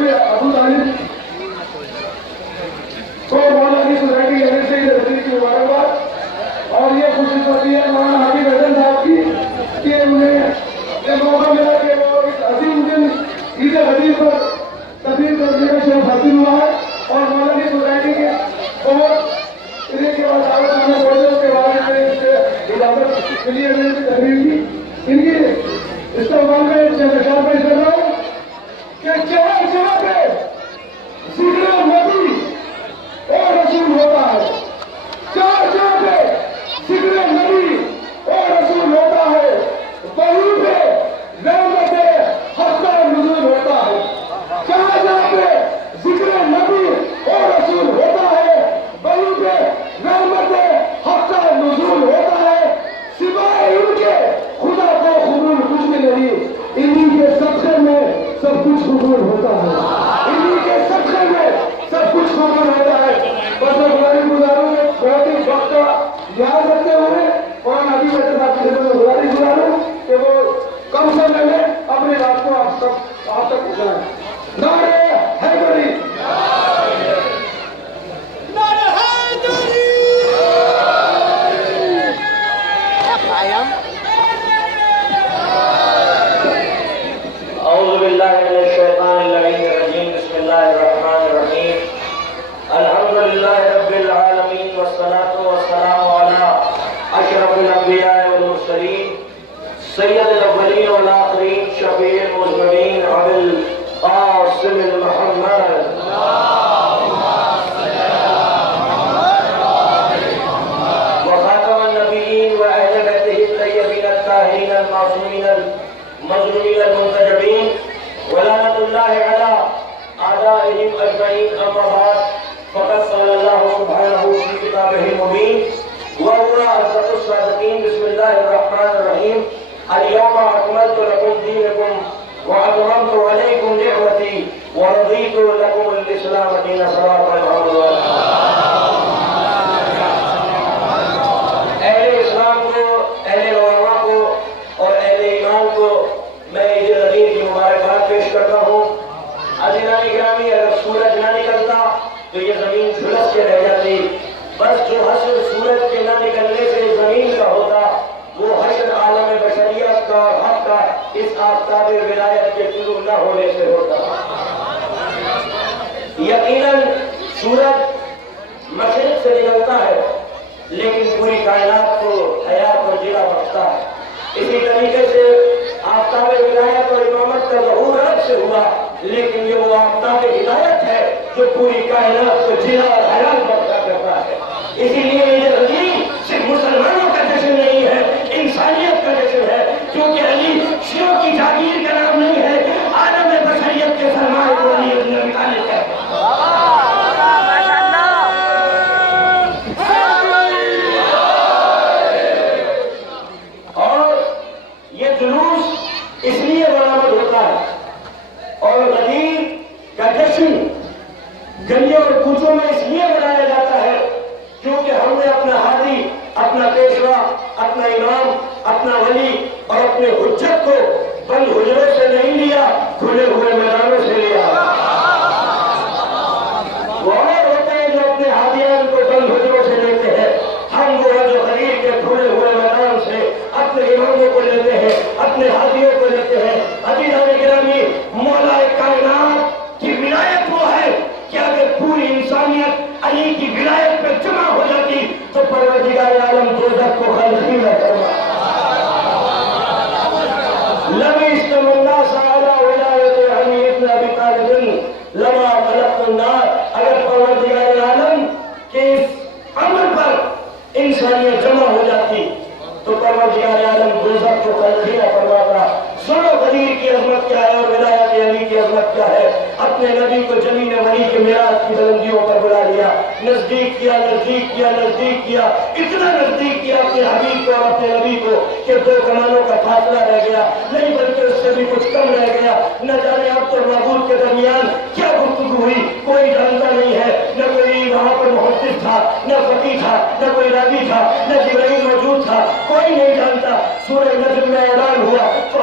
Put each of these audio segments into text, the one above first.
में अबू तालिब को मौलाना की सोसाइटी के से हदीस की मुबारकबाद। और ये खुशखबरी है मौलाना हाफिज हसन साहब की कि उन्हें ये मौका मिला कि वो इस अजीम दिन ईद हदीस पर तकरीर करने का शरफ हासिल हुआ है। और मौलाना की सोसाइटी के बहुत इन्हें के बाद दावत नामे पढ़े उसके बाद में इजाजत मिली है मैंने तकरीर की। इनकी इस्तेमाल में नशार पेश कर रहा हूँ कि जगह जगह पे जिक्र नबी और रसूल होता है, जगह जगह पे जिक्र नबी और रसूल होता है, वहीं पे रहमत हक का नुज़ूल होता है। जगह जगह पे जिक्र नबी और रसूल होता है, वहीं पे रहमत हक का नुज़ूल होता है। सिवाय इनके खुदा को कबूल कुछ भी नहीं, इन्हीं के सदक़े में सब कुछ कबूल होता है, इन्हीं के सदक़े में सब कुछ कबूल होता है। बस मैं गुजारिश गुजारूं बहुत ही वक्त का ध्यान रखते हुए और अभी मैं गुजारिश गुजारूं कि वो कम समय में अपनी बात को आप तक पहुंचाएं। नारे हैदरी, सैयद अव्वलीन वल आखिरीन शफीउल मुज़निबीन अबुल क़ासिम मुहम्मद व ख़ातमुन नबिय्यीन व अहले बैतिही अत-तय्यबीन अत-ताहिरीन अल-मासूमीन अल-मज़लूमीन अल-मुंतजबीन व लानतुल्लाहि अला आदाइहिम अजमईन। अम्मा बाद फ़क़द क़ालल्लाहु सुब्हानहु फ़ी किताबिहिल मुबीन व हुवा असदक़ुस सादिक़ीन। बिस्मिल्लाहिर रहमानिर रहीम। अल-यौमा अकमलतु लकुम दीनकुम व अतममतु अलैकुम निअमती व रज़ीतु लकुमुल इस्लाम दीना। सल्लल्लाहु अलैहि वसल्लम। अहले इस्लाम को, अहले उलमा को और अहले ईमान को मैं ईद गदीर की मुबारकबाद पेश करता हूँ। अज़ीज़ान गिरामी, अगर सूरज ना निकलता तो ये ज़मीन झुलस के रह जाती। बस जो हश्र सूरज के न निकलने से ज़मीन का होता, वो हश्र आलम बशरियत का और हक का इस आफ़ताब विलायत के तुलू न होने से होता। यकीनन सूरज मशरिक़ से निकलता है लेकिन पूरी कायनात को हयात और जिला बख्शता है। इसी तरीके से आफ़ताब विलायत और इमामत का ज़हूर रब से हुआ, लेकिन ये वो आफ़ताब हिदायत है जो पूरी कायनात को जिला और हयात बख्शा करता है। इसीलिए ये गदीर सिर्फ मुसलमानों का जश्न नहीं है, इंसानियत का जश्न है, क्योंकि अली शियों की जागीर का नाम नहीं है, आलम बशरियत के फरमाए को अली इब्न अबी तालिब है। और ये जुलूस इसलिए बरामद होता है और गदीर का जश्न गलियों और कूचों में इसलिए मनाया जाता है क्योंकि हमने अपना हादी, अपना पेशवा, अपना इमाम, अपना वली और अपने हुज्जत को बंद हुजरों से नहीं लिया, खुले हुए मैदानों से लिया। वो और होते हैं जो अपने हादियान को बंद हुजरों से लेते हैं, हम वो है जो गदीर के खुले हुए मैदान से अपने इमामों को लेते हैं, अपने हादियों को लेते हैं। अज़ीज़ान गिरामी, मौला कायनात की विलायत वो है कि अगर पूरी इंसानियत अली की विलायत पे जमा हो जाती तो परवरदिगार आलम दोज़ख को खल्क़ी न करवा। लम इस्तमन्नास अला विलायत अली इब्न अबी तालिब लमा खलक़तुन नार। अगर परवरदिगार आलम के इस अमर पर इंसानियत जमा हो जाती तो परवरदिगार आलम दोज़ख को खल्क़ी न करवाता। सुनो गदीर की अज़मत क्या है और विलायत अली की अज़मत क्या है। अपने नबी को जमीन वली के मेराज की बुलंदियों पर बुला लिया, नजदीक किया, नजदीक किया, नजदीक किया, इतना नजदीक किया अपने हबीब को और अपने नबी को कि दो कमानों का फासला रह गया, नहीं बल्कि उससे भी कुछ कम रह गया। न जाने अब तो महबूब के दरमियान क्या गुफ्तगू हुई कोई जानता नहीं है। न कोई वहां पर मुहद्दिस था, न फकीह था, न कोई रावी था, न जिब्रील मौजूद था, कोई नहीं जानता। सूरह नजम में ऐलान हुआ तो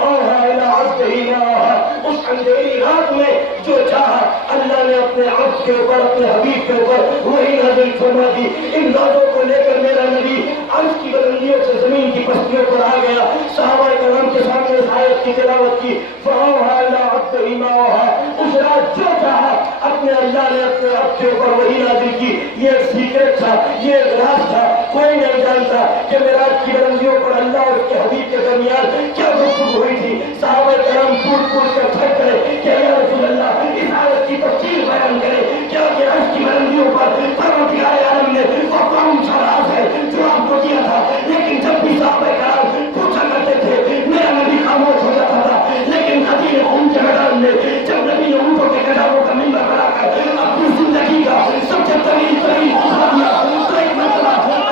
اس اندھیری رات میں جو چاہا اللہ نے اپنے عبد کے اوپر اپنے حبیب کے اوپر وہی نازل فرما دی. ان باتوں کو لے کر میرا نبی عرش کی بلندیوں سے زمین کی پستیوں پر آ گیا. صحابہ کرام کے سامنے اس آیت کی تلاوت کی. فَأَوْحَىٰ إِلَىٰ عَبْدِهِ مَا أَوْحَىٰ. اس رات جو چاہا اپنے اللہ نے اپنے عبد کے اوپر وہی نازل کی. یہ ایک سیکرٹ تھا, یہ ایک راز تھا, کوئی نہیں جانتا کہ معراج کی بلندیوں پر اللہ اور اس کے حبیب کے درمیان کیا گفتگو ہوئی تھی. صحابہ کرام پوچھ پوچھ کر تھک گئے کہ یا رسول اللہ اس آیت کی تفصیل بیان کرے. کیا کہ عرش کی بلندیوں پر پروردگار عالم نے وہ کون سا راز ہے جو آپ کو دیا تھا. لیکن جب بھی صحابہ کرام پوچھا کرتے تھے میرا نبی خاموش ہو جاتا تھا. لیکن نبی نے ان کے میدان میں جب نبی نے اونٹوں کے کٹاروں کا منبر بنا کر اپنی زندگی کا سب سے طویل خطبہ دیا تو ایک مرتبہ اپنے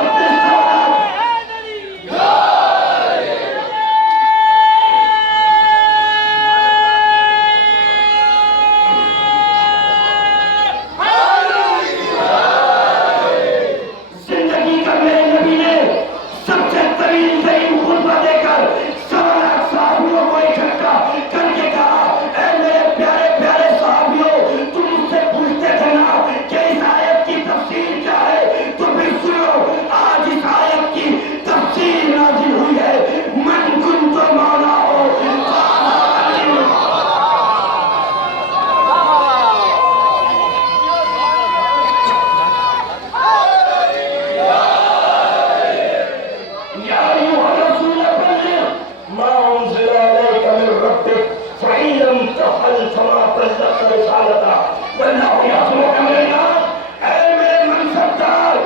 زندگی کا میرے نبی نے سب سے طویل ترین خطبہ دے کر 1.25 لاکھ صحابیوں کو اکٹھا کر کے کہا اے میرے پیارے پیارے صحابیوں, تم مجھ سے پوچھتے تھے نا کہ اس آیت کی تفسیر کیا ہے, تو پھر سنو آج اس آیت کی تفسیر نازل ہوئی ہے. من کنت مولاہ یا ایھا الرسول بلغ ما انزل الیک من ربک فإن لم تفعل فما بلغت رسالتہ واللہ یعصمک من الناس. اے میرے منصبدار,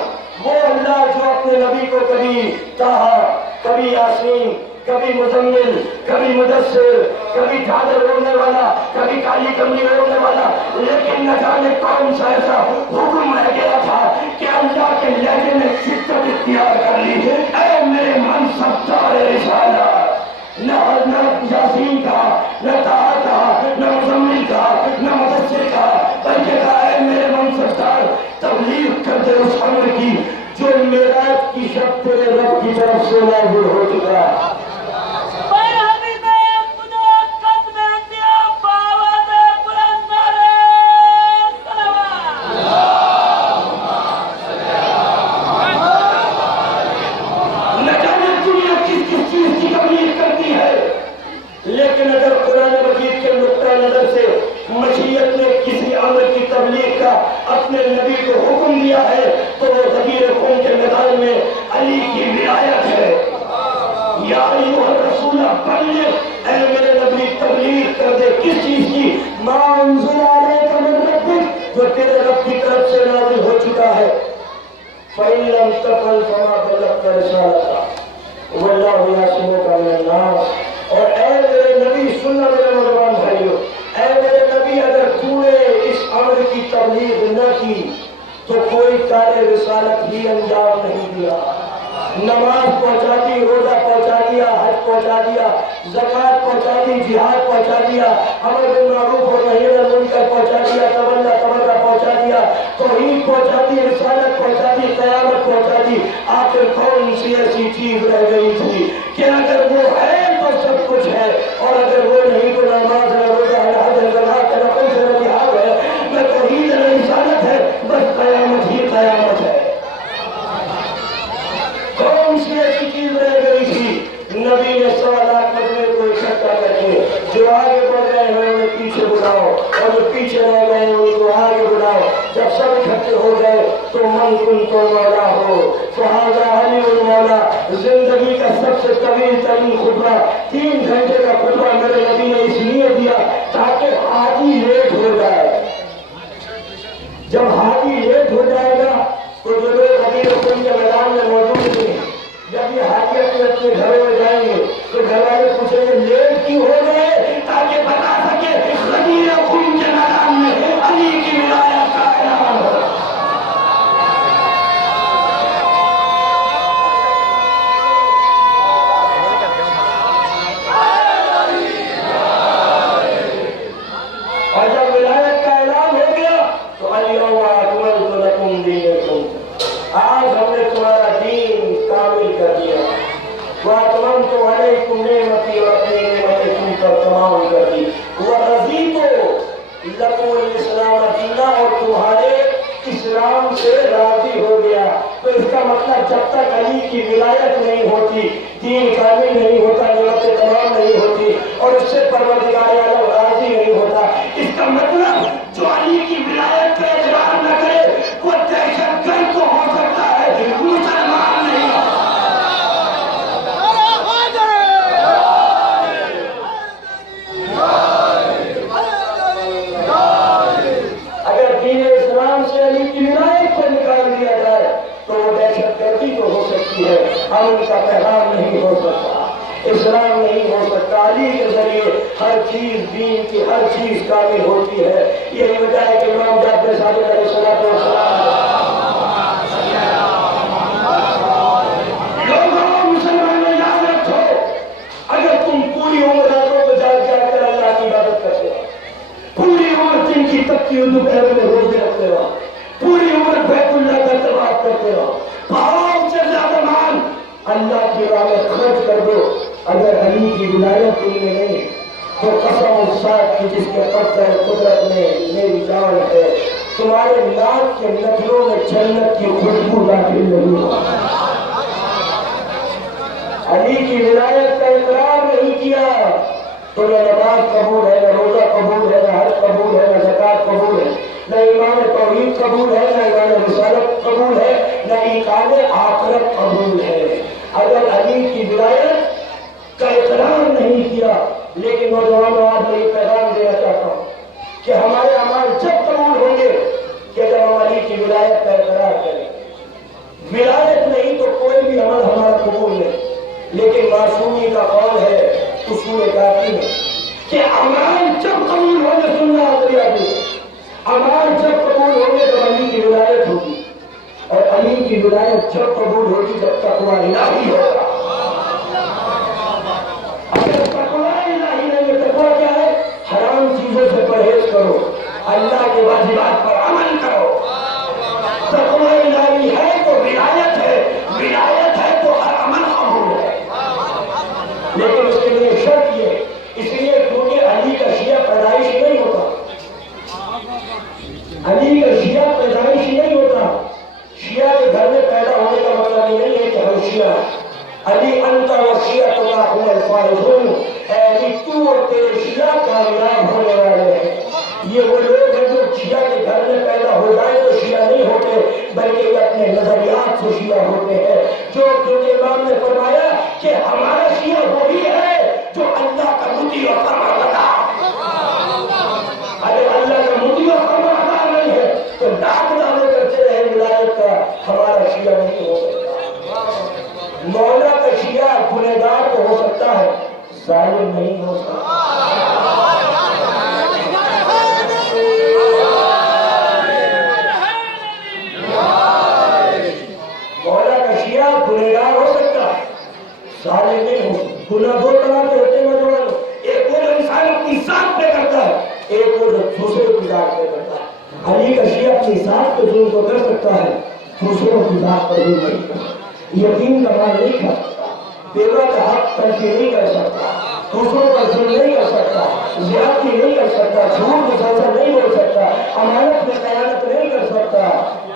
وہ اللہ جو اپنے نبی کو کبھی طٰہٰ, کبھی یاسین, کبھی مزمل, کبھی مدثر, کبھی چادر اوڑھنے والا, کبھی کالی کملی اوڑھنے والا, لیکن نہ جانے کون سا ایسا حکم رہ گیا تھا کہ اللہ کے لہجے نے شدت اختیار کر لی. اے میرے منصبدار رسالت, نہ یاسین کہا, نہ طٰہٰ کہا, نہ مزمل کہا, نہ مدثر کہا, بلکہ کہا اے میرے منصبدار تبلیغ کر دے اس امر کی جو معراج کی شب تیرے رب کی طرف سے نازل ہو چکا ہے. لیکن اگر قرآن مجید کے نقطہ نظر سے مشیت نے کسی امر کی تبلیغ کا اپنے نبی کو حکم دیا ہے تو وہ غدیر خون کے میدان میں علی کی ولایت ہے. یا ایھا الرسول بلغ, اے میرے نبی تبلیغ کر دے کس چیز کی, ما انزل الیک من ربک, جو تیرے رب کی طرف سے نازل ہو چکا ہے. فإن لم تفعل فما بلغت رسالتہ واللہ یعصمک من الناس. اور اے میرے نبی سننا میرے نوجوان بھائیو, اے میرے نبی اگر تو نے اس امر کی تبلیغ نہ کی تو کوئی کار رسالت ہی انجام نہیں دیا. نماز پہنچا دی, روزہ پہنچا دیا, حج پہنچا دیا, زکوٰۃ پہنچا دی, جہاد پہنچا دیا, امر بالمعروف اور نہی عن المنکر پہنچا دیا, تبرہ پہنچا دیا, توحید پہنچا دی, رسالت پہنچا دی, قیامت پہنچا دی. آخر کون سی ایسی چیز رہ گئی تھی کہ اگر وہ ہے تو سب کچھ ہے, اور اگر وہ نہیں تو نماز ہے, روزہ ہے, حج ہے, زکوٰۃ ہے, نفل ہے, جہاد ہے, نہ توحید ہے, نہ رسالت ہے, بس قیامت ہی قیامت ہے. کون سی ایسی چیز رہ گئی تھی؟ نبی نے 1.25 لاکھ مجمع کو اکٹھا کر کے جو آگے بڑھ گئے ہیں انہیں پیچھے بلاؤ, اور جو پیچھے رہ گئے ہیں ان کو آگے بلاؤ. جب سب اکٹھے ہو گئے تو من کنت مولا ہو فہذا علی المولا. زندگی کا سب سے طویل ترین خطبہ, 3 گھنٹے کا خطبہ میرے نبی نے اس لیے دیا تاکہ حاجی لیٹ ہو جائے. جب حاجی لیٹ ہو جائے گا تو جو لوگ غدیر خون کے میدان میں موجود تھے, جب یہ حاجی اپنے گھروں میں جائیں گے تو گھر والے پوچھیں گے لیٹ کیوں ہو گئے, تاکہ بتا سکے غدیر خون کے میدان میں علی کی ولایت کا اعلان ہو. اور جب ولایت کا اعلان ہو گیا تو الیوم اکملت لکم دینکم, آج ہم نے تمہارا دین کامل کر دیا. अतममतु अलैकुम निअमती और अपनी नेमतें तुम पर तमाम कर दी। वरज़ीतु लकुमुल इस्लाम दीना, और तुम्हारे इस्लाम से राजी हो गया। तो इसका मतलब जब तक अली की विलायत नहीं होती, दीन कामिल नहीं होता, नेमतें तमाम नहीं होती, और उससे परवरदिगार आलम राजी नहीं होता। इसका मतलब जो अली की विलायत का इकरार न करे वो दहशतगर्द तो हो सकता है, मुसलमान नहीं हो। अगर दीन इस्लाम से अली की विलायत को निकाल दिया जाए तो वो दहशतगर्दी तो हो सकती है, अमन का पैगाम नहीं हो सकता, इस्लाम नहीं हो सकता। अली के जरिए हर चीज, दीन की हर चीज कामिल होती है। यही वजह है कि इमाम जाफर सादिक अलैहिस्सलाम लोगों, मुसलमानों याद रखो, अगर तुम पूरी उम्र रातों को जाग जाग कर अल्लाह की इबादत करते हो, पूरी उम्र दिन की तकती दोपहर में रोजे रखते हो, पूरी उम्र बैतुल्लाह का तवाफ करते हो, बहुत से ज्यादा माल अल्लाह की राह में खर्च कर दो, अगर अली की विलायत तुमने नहीं तो कसम उस साथ की जिसके कब्ज़े कुदरत में मेरी जान है, तुम्हारे नाक के नखरों में जन्नत की खुशबू दाखिल नहीं हो। अली की विलायत का इकरार नहीं किया तो न नमाज कबूल है, न रोजा कबूल है, न हज कबूल है, न ज़कात कबूल है, न ईमान तौहीद कबूल है, न ईमान रिसालत कबूल है, न ईकान आखिरत कबूल है। अगर अली की विलायत का इकरार नहीं किया, लेकिन नौजवानों आज मैं ये पैगाम देना चाहता हूँ कि हमारे अमाल जब कबूल होंगे कि जब हम अली की विलायत का इकरार करें। विलायत नहीं तो कोई भी अमल हमारा कबूल नहीं, लेकिन मासूमी का कौल है उसूल काफी में कि अमाल जब कबूल होंगे, सुनना आखिरी आदमी, अमाल जब कबूल होंगे तो अली की विलायत होगी, और अली की विलायत जब कबूल होगी जब तकवा इलाही होगा। अगर तकवा इलाही नहीं, तकवा क्या है? हराम चीजों से परहेज करो, अल्लाह के वाजिबात पर अमल करो। तकवा इलाही है तो विलायत है, विलायत है तो हर अमल कबूल है। लेकिन उसके लिए शर्त ये, इसलिए क्योंकि अली का शिया पैदाइश नहीं होता, अली का शिया पैदाइश नहीं होता। शिया के घर में पैदा होने का मतलब ये नहीं है कि हम शिया हैं। अली अंत व शिया तो अली तू और तेरे शिया कामयाब होने वाले हैं। ये वो लोग हैं जो शिया के घर में पैदा हो जाए तो शिया नहीं होते, बल्कि ये अपने नजरियात से शिया होते हैं। जो क्योंकि इमाम ने फरमाया कि हमारा शिया वही है जो अल्लाह का मुती और फरमाबरदार। अगर अल्लाह का मुती और फरमाबरदार नहीं है तो डाक दावे करते रहे विलायत का, हमारा शिया नहीं हो सकता। मौला का शिया गुनहगार तो हो सकता है, जालिम नहीं हो सकता। मौला का शिया गुनहगार हो सकता है, जालिम नहीं हो सकता। गुनाह दो तरह के होते हैं नौजवान, एक वो जो इंसान अपनी जात पे करता है, एक वो जो दूसरे की जात पे करता है। अली का शिया अपनी जात पे जुल्म तो कर सकता है, दूसरों की जात पर जुल्म नहीं कर सकता। यतीम का माल नहीं खा सकता, बेवा का हक तलफी नहीं कर सकता, दूसरों पर जुल्म नहीं कर सकता, ज्यादती नहीं कर सकता, झूठ मुसलसल नहीं बोल सकता, अमानत में खयानत नहीं कर सकता,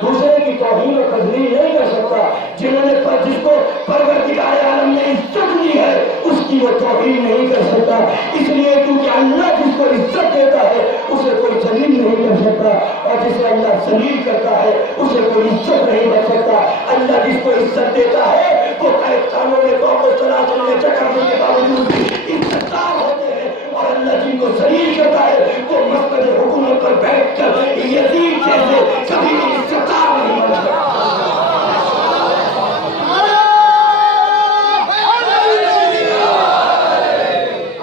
दूसरे की तौहीन और तजलील नहीं कर सकता। जिन्होंने जिसको परवरदिगार आलम ने इज्जत दी है उसकी वो तौहीन नहीं कर सकता, इसलिए क्योंकि अल्लाह जिसको इज्जत देता है उसे कोई जलील नहीं कर सकता, और जिसे अल्लाह जलील करता है उसे कोई इज्जत नहीं कर सकता। अल्लाह जिसको इज्जत देता है वो कानों में चलाने में चकरने के बावजूद इज्जतदार होते हैं, और अल्लाह जिनको जलील करता है वो मस्जिद हुकूमत पर बैठकर यतीम जैसे कभी भी इज्जतदार नहीं बन सकता।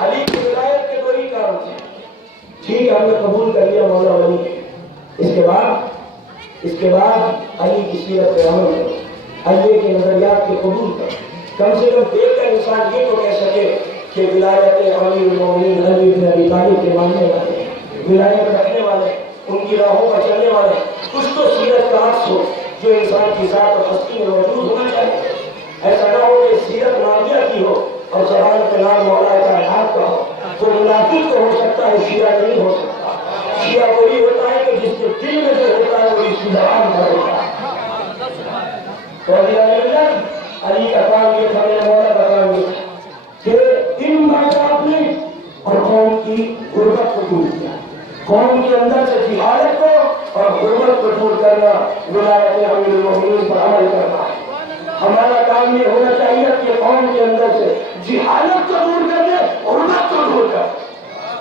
अली की विलायत के दो ही काम थे। ठीक है, हमने कबूल कर लिया मौला अली, इसके बाद अली की सीरत पे अमल करो, अली के नजरियात के कबूल करो। कम से कम देखकर इंसान ये तो कह सके कि विलायत अमीरुल मोमिनीन अली इब्न अबी तालिब के मानने वाले, विलायत रखने वाले, उनकी राहों पर चलने वाले। कुछ तो सीरत का अक्स हो जो इंसान की जात और हस्ती में मौजूद होना चाहिए। ایسا نہ ہو کہ سیرت نامیہ کی ہو اور زبان پہ نام مولا کائنات کا ہو. تو منافق تو ہو سکتا ہے، شیعہ نہیں ہو سکتا. شیعہ وہی ہوتا ہے کہ جس کے دل میں جو ہوتا ہے وہ اس کی زبان پر ہوتا ہے. تو علی کا کام یہ تھا، میرے مولا کا کام یہ تھا کہ ان بات نے اور قوم کی غربت کو دور کیا، قوم کے اندر سے جہالت کو اور غربت کو دور کرنا، ولایت امیر المومنین پر عمل کرنا ہے. ہمارا کام یہ ہونا چاہیے کہ قوم کے اندر سے جہالت کو دور کر دے، غربت کو دور کر دے.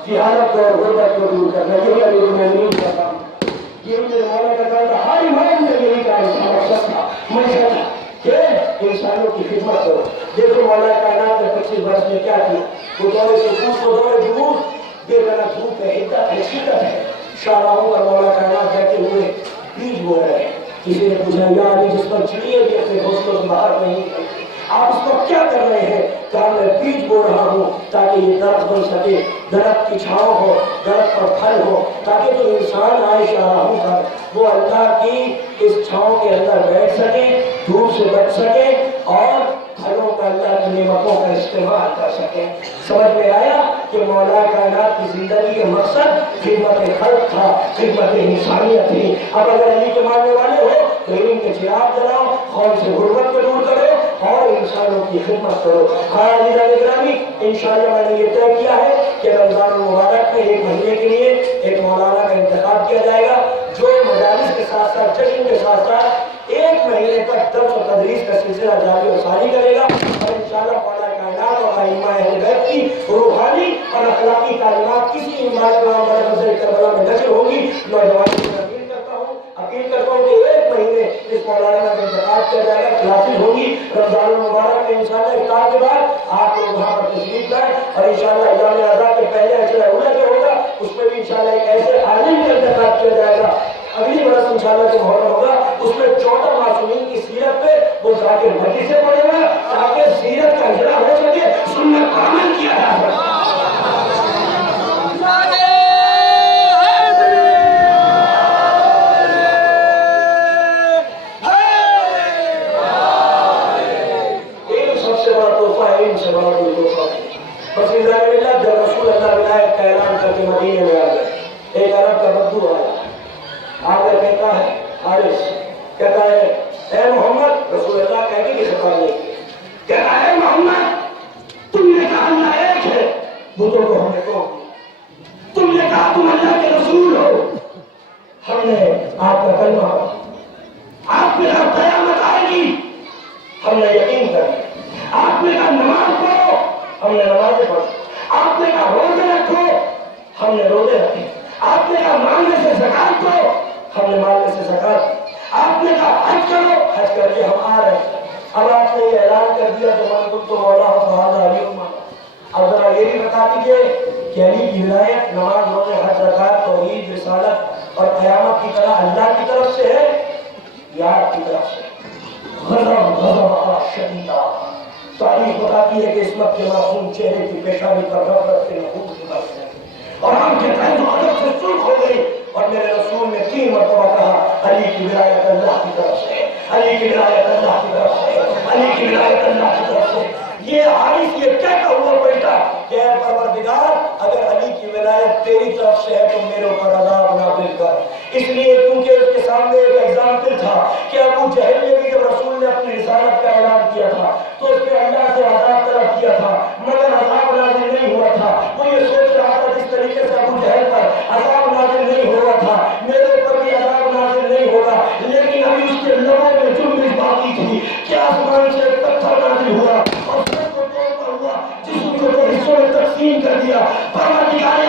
جہالت کو اور غربت کو دور کرنا یہ امیر المومنین کا کام ہے. یہ میرے مولا کا کام تھا. ہر امام نے یہی کام تھا، مقصد تھا، منشا تھا کہ انسانوں کی خدمت کرو. دیکھو مولا کائنات نے 25 برس میں کیا کیا. وہ دور سکوت کو دور جمود بے بنا دھوپ ہے، عدت ہے، شدت ہے. شاہراہوں پر مولا کائنات بیٹھے ہوئے بیج بو رہے ہیں. کسی نے پوچھا یا علی جس پر چڑیے بھی اپنے گھونسلوں سے باہر نہیں نکلتی، آپ اس پر کیا کر رہے ہیں؟ کہا میں بیج بو رہا ہوں تاکہ یہ درخت بن سکے، درخت کی چھاؤں ہو، درخت پر پھل ہو، تاکہ جو انسان آئے شاہراہوں پر وہ اللہ کی اس چھاؤں کے اندر بیٹھ سکے، دھوپ سے بچ سکے اور پھلوں کا اللہ کی نعمتوں کا استعمال کر سکے. سمجھ میں آیا کہ مولا کائنات کی زندگی کا مقصد خدمت خلق تھا، خدمت انسانیت تھی. اب اگر علی کے ماننے والے ہو تو علم کے چراغ جلاؤ، قوم سے غربت کو دور کرو اور انسانوں کی خدمت کرو. ہاں عزیزان گرامی، انشاءاللہ میں نے یہ طے کیا ہے کہ رمضان المبارک میں 1 مہینے کے لیے ایک مولانا کا انتخاب کیا جائے گا جو مجالس کے ساتھ ساتھ جشن کے ساتھ ساتھ 1 مہینے تک درس و تدریس کا سلسلہ جاری و ساری کرے گا. اور انشاءاللہ مولا کائنات اور ائمہ اہل بیت کی روحانی اور اخلاقی تعلیمات کسی کربلا میں نشر ہوگی. نوجوانوں سے اپیل کرتا ہوں کہ 1 مہینے اس مولانا کا انتخاب کیا جائے گا، کلاسز ہوگی. رمضان المبارک میں انشاءاللہ افطار کے بعد آپ لوگ وہاں پر تشریف لائیں اور انشاءاللہ ایام اعضاء کے پہلے اشرہ اولیٰ جو ہوگا اس میں بھی انشاءاللہ ایک ایسے عالم کا انتخاب کیا جائے گا. اگلی برس انشاءاللہ جو محرم ہوگا اس میں 14 معصومین کی سیرت پہ وہ ذاکر بھٹی سے پڑھے گا تاکہ سیرت کا اجرا ہو سکے، سنت پر عمل کیا جا سکے. بس نظام اللہ جب رسول اللہ ولایت کا اعلان کر کے مدینے میں آ گئے، ایک عرب کا بدو آیا، آگے کہتا ہے حارث، کہتا ہے اے محمد، رسول اللہ کہنے کی خطاب نہیں کی، کہتا ہے اے محمد تم نے کہا اللہ ایک ہے، بتوں کو ہم نے توڑ دیا، تم نے کہا تم اللہ کے رسول ہو، ہم نے آپ کا کلمہ پڑھا، آپ نے کہا قیامت آئے گی، ہم نے یقین کر لیا، آپ نے کہا نماز پڑھو، ہم نے نمازیں پڑھی، آپ نے کہا روزے رکھو، ہم نے روزے رکھے، آپ نے کہا مانگنے سے زکات دو، ہم نے مانگنے سے زکات دی، آپ نے کہا حج کرو، حج کر کے ہم آ رہے ہیں. اب آپ نے یہ اعلان کر دیا کہ من کنت مولا فہذا علی امہ. اب ذرا یہ بھی بتا دیجیے کہ علی کی ولایت نماز روزے حج زکات توحید رسالت اور قیامت کی طرح اللہ کی طرف سے ہے یا آپ کی طرف سے؟ غضب شدیدہ. تاریخ بتاتی ہے کہ اس وقت کے معصوم چہرے کی پیشانی پر رغبت سے نبوت کی برس ہے اور ہم کے قید و عدم سے سرخ ہو گئی. اور میرے رسول نے 3 مرتبہ کہا علی کی ولایت اللہ کی طرف سے، علی کی ولایت اللہ کی طرف سے، علی کی ولایت اللہ کی طرف سے. یہ حارث یہ کہتا ہوا بیٹا کہ اے پروردگار اگر علی کی ولایت تیری طرف سے ہے تو میرے اوپر عذاب نازل کر. اس لیے کیونکہ اس کے سامنے ایک ایگزامپل تھا کہ ابو جہل نے بھی جب رسول نے اپنی رسالت کا اعلان کیا تھا تو اس نے اللہ سے عذاب طلب کیا تھا مگر عذاب نازل نہیں ہوا تھا. وہ یہ سوچ رہا تھا جس طریقے سے ابو جہل پر عذاب نازل نہیں ہو رہا تھا میرے اوپر بھی عذاب نازل نہیں ہوگا. لیکن ابھی اس کے لبوں میں جنبش باقی تھی کہ آسمان سے ایک پتھر نازل ہوا اور سب کو توڑتا ہوا جسم کو 2 حصوں میں تقسیم کر دیا. پروردگار